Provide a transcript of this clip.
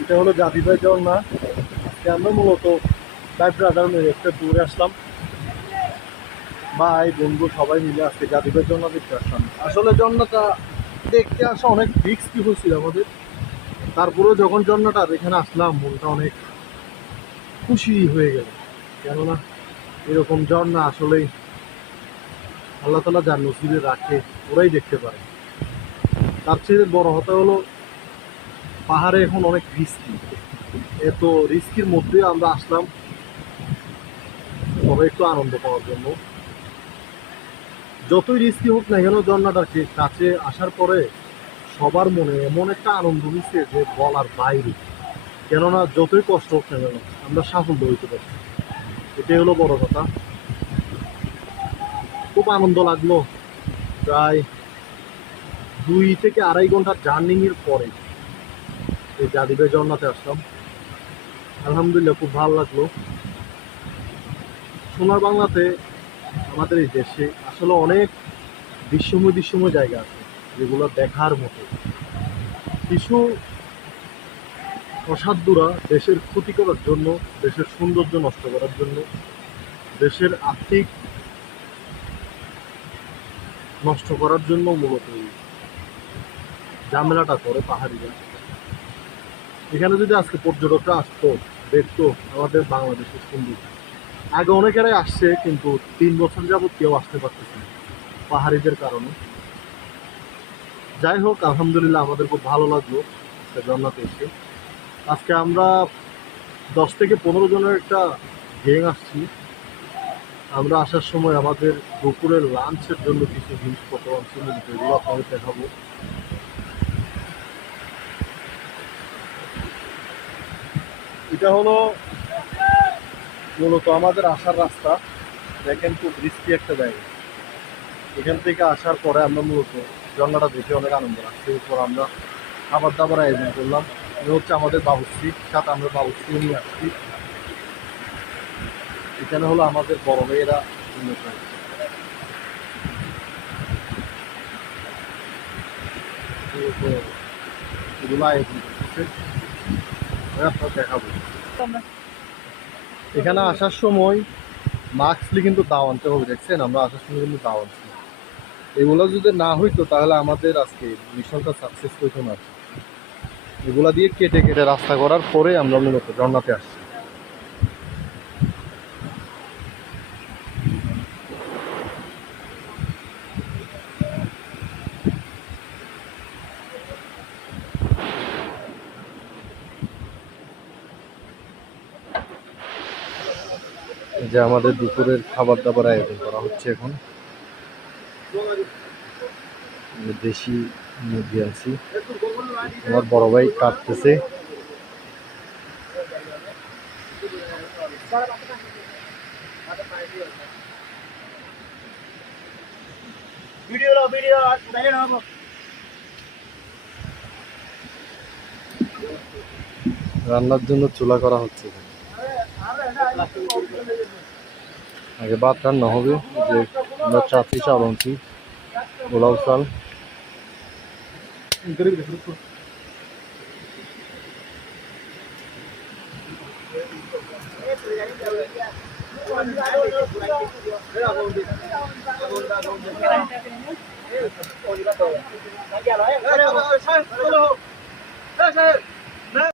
এটা হলো জাতিভাই ঝর্ণা আজকে আমরা মূলত ভাই ব্রাদার মিলে একটা ট্যুরে আসলাম। ভাই, বন্ধু সবাই মিলে আজকে জাতিভাই ঝর্ণা দেখতে আসলাম। আসলে ঝর্ণাটা দেখতে আসা অনেক রিক্স কি হয়েছিল আমাদের। তারপরেও যখন ঝর্ণাটা এখানে আসলাম, মনটা অনেক খুশি হয়ে গেল। কেননা এরকম ঝর্ণা আসলেই আল্লাহ তালা যার নসিবে রাখে, ওরাই দেখতে পারে। তার চেয়ে বড় হতে হলো পাহাড়ে এখন অনেক রিস্কি এত রিস্কির মধ্যে আমরা আসলাম। তবে একটু আনন্দ পাওয়ার জন্য। যতই রিস্কি হোক না কেন ঝর্ণাটাকে কাছে আসার পরে সবার মনে এমন একটা আনন্দ হচ্ছে যে বলার বাইরে। কেননা যতই কষ্ট হোক না কেন, আমরা সাফল্য হইতে পারছি এটাই হলো বড় কথা। খুব আনন্দ লাগল। প্রায় দুই থেকে আড়াই ঘণ্টার জার্নিং এর পরে এই জাদিবে ঝর্ণাতে আসলাম। আলহামদুলিল্লাহ, খুব ভালো লাগল। সোনার বাংলাতে আমাদের এই দেশে আসলে অনেক দৃশ্যময় দৃশ্যময় জায়গা আছে, যেগুলো দেখার মতো। কিছু অসাধ্যরা দেশের ক্ষতি করার জন্য, দেশের সৌন্দর্য নষ্ট করার জন্য, দেশের আর্থিক নষ্ট করার জন্য মূলত ঝামেলাটা করে পাহাড়িরা। এখানে যদি আজকে পর্যটকরা আসতো, দেখতো আমাদের বাংলাদেশের সুন্দর আগে অনেকেরাই আসছে, কিন্তু তিন বছর যাবত কেউ আসতে পারতেছে না, পাহাড়িদের কারণে। যাই হোক, আলহামদুলিল্লাহ আমাদের খুব ভালো লাগল জন্নাতে এসে। আজকে আমরা দশ থেকে পনেরো জনের একটা গ্যাং আসছি। আমরা আসার সময় আমাদের দুপুরের লাঞ্চের জন্য কিছু জিনিসপত্র মূলত এগুলো আপনাদের দেখাবো। এটা হলো মূলত আমাদের আসার রাস্তা। দেখেন খুব রিস্কি একটা জায়গা। এখান থেকে আসার পরে আমরা মূলত ঝর্ণাটা দেখে অনেক আনন্দ লাগছে। এরপর আমরা খাবার দাবার আয়োজন করলাম। এটা হচ্ছে আমাদের বাবুশ্রী সাথে আমরা বাবুশ্রী নিয়ে আসছি। এখানে হলো আমাদের বড় মেয়েরা উন্নত হয়েছে এগুলো আয়োজন আপনার এখানে আসার সময় মাস্কলি কিন্তু দাও আনতে হবে, দেখছেন? আমরা আসার সময় কিন্তু দাও আনছি। এগুলো যদি না হইতো, তাহলে আমাদের আজকে মিশনটা সাকসেস হইতো না। এগুলা দিয়ে কেটে কেটে রাস্তা করার পরে আমরা মূলত জর্নাতে আসছি। যে আমাদের দুপুরের খাবার দাবার আয়োজন করা হচ্ছে এখন দেশি মুরগি আনছি আমার বড় ভাই কাটতেছে ভিডিও ভিডিও রান্নার জন্য চুলা করা হচ্ছে এখানে। আগে ভাত রান্না হবে যে আমরা চাপি চাল আনছি পোলাও চাল Hãy subscribe